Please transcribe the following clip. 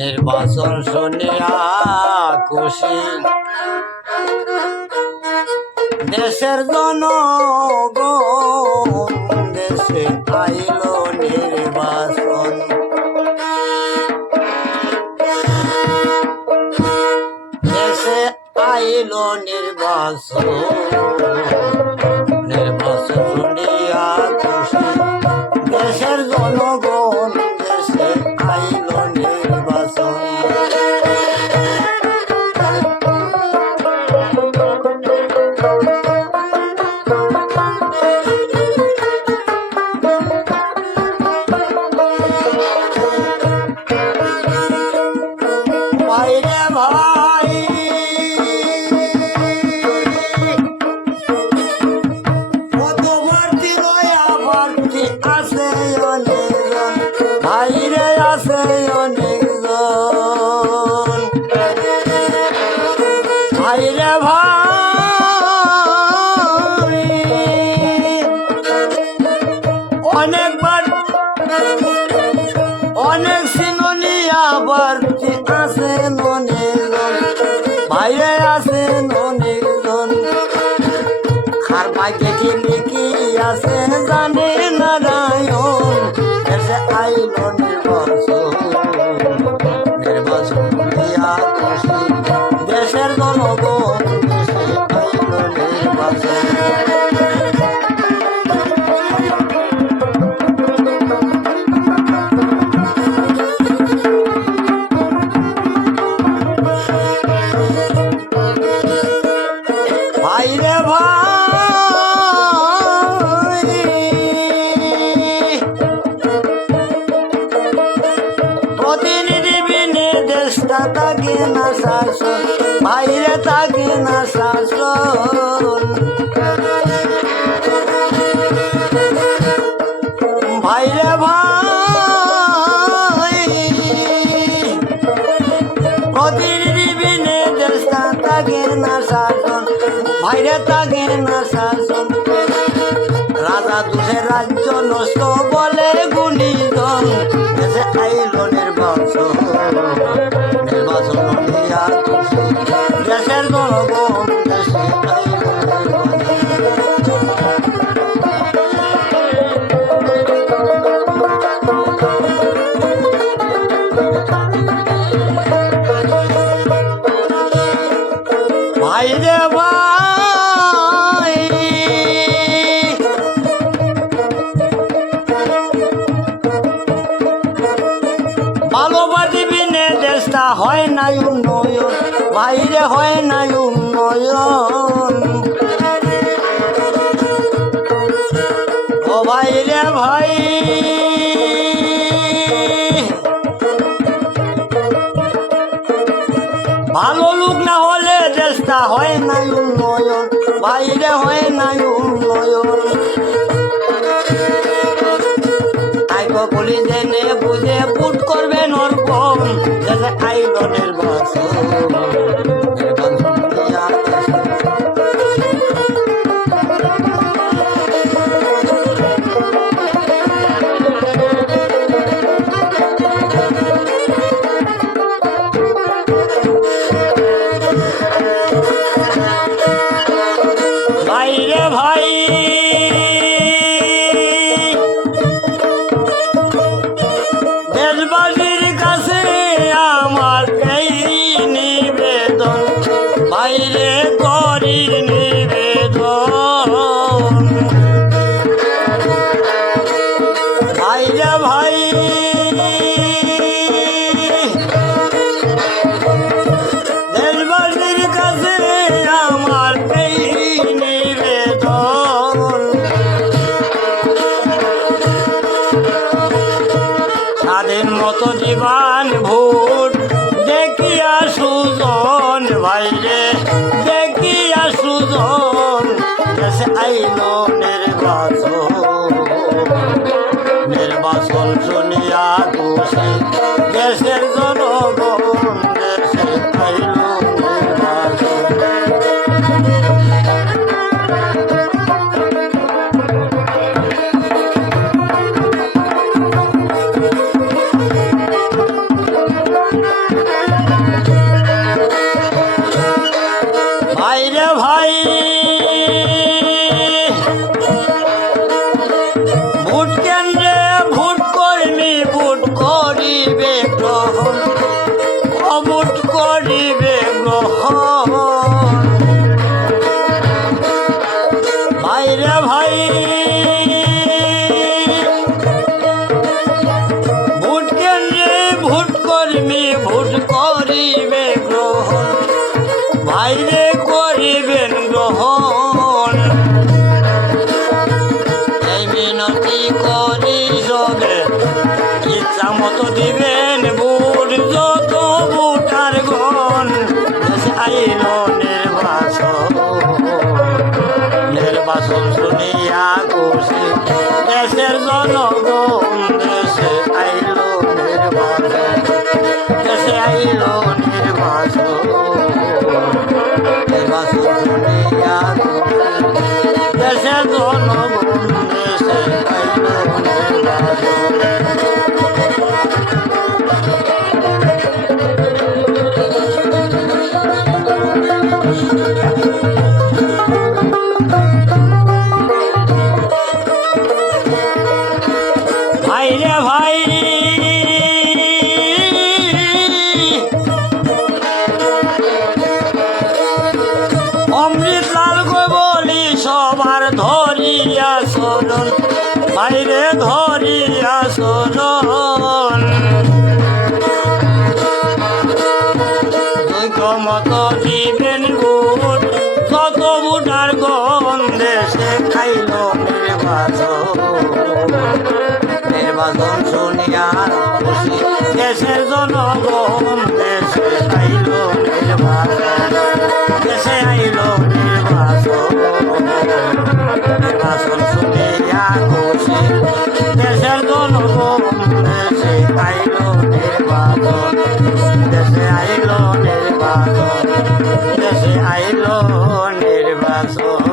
নির্বাচন শুনিয়া খুশি দেশের জনগণ, দেশে আইল নির্বাচন। দেশে আইল নির্বাচন, নির্বাচন শুনিয়া খুশি দেশের জনগণ, দেশে আইল নির্বাচন। ভাইরে ভাই কত বাড়তি লয়া বাড়তি আছে অনেকজন, ভাইরে আছে অনেকজন। ভাইরে ভাই অনেকবার অনেক সিনোনিয়া বাড়তি আছে অনেকজন, ভাইরে আছে অনেকজন। খার ভাগ্যে কি লিখি আছে জানে নারায়ণ, দেশে আইল নির্বাচন, নির্বাচন করিয়া খুশি দেশের জনগণ, দেশে আইল নির্বাচন। ভাইরে ভাই প্রতিনিধি বিনে দেশটা থাকে না শাসন, ভাইরে থাকে না শাসন। ভাইরে ভাই প্রতিনিধি বিনে দেশটা থাকে না শাসন, ভাইরে থাকে না শাসন। রাজা দুষে রাজ্য নষ্ট বলে গুণীজন, দেশে আইল নির্বাচন, নির্বাচন হইয়া খুশি দেশের জনগণ, দেশে আইল নির্বাচন। ভাইরে ভাই ভালোবাসি বিনে দেশটা হয় নাই উন্নয়ন, ভাইরে হয় নাই উন্নয়ন। ও ভাইরে ভাই ভালো লোক না হলে দেশটা হয় নাই উন্নয়ন, বাইরে হয় নাই উন্নয়ন। তাই কলি জেনে বুঝে পুট করবে নরকম, দেশে আইল নির্বাচন, নির্বাচন দিয়া ভাইরে ভাই দেশবাসীর কাছে আমার এই নিবেদন, ভাইরে করি নিবেদন। ভাইরে ভাই দেশবাসীর কাছে আমার এই নিবেদন, স্বাধীন মতো জীবন ভোট দেখিয়া সুজন, ভাইরে দেখিয়া সুজন, দেশে আইল নির্বাচন, নির্বাচন শুনিয়া খুশি দেশের জনগণ, দেশে আইল নির্বাচন। ভাই রে ভাই ভোট কেন্দ্রে ভোট কর্মী ভোট করিবে গ্রহণ ভাই রে করিবেন গ্রহণ এই মিনতি করি সবে ইচ্ছা মতো দিবেন ভোট যত ভোটার গণ আইল নির্বাচন শুনিয়া খুশি দেশের জনগণ দেশে আইল নির্বাচন দেশে আইল নির্বাচন নির্বাচন শুনিয়া খুশি দেশের জনগণ দেশে আইল নির্বাচন ভাই রে ভাই অমৃত লাল গো বলি সবার ধরিয়া চলন ভাই রে ধরিয়া চলন মত দিবেন ভোট কত ভোটার গণ দেশে খাইল নির্বাচন নির্বাচন শুনিয়া খুশি দেশের জনগণ দেশে আইল নির্বাচন দেশে আইল নির্বাচন নির্বাচন শুনিয়া খুশি দেশের জনগণ দেশে আইল নির্বাচন দেশে আইল নির্বাচন দেশে আইল নির্বাচন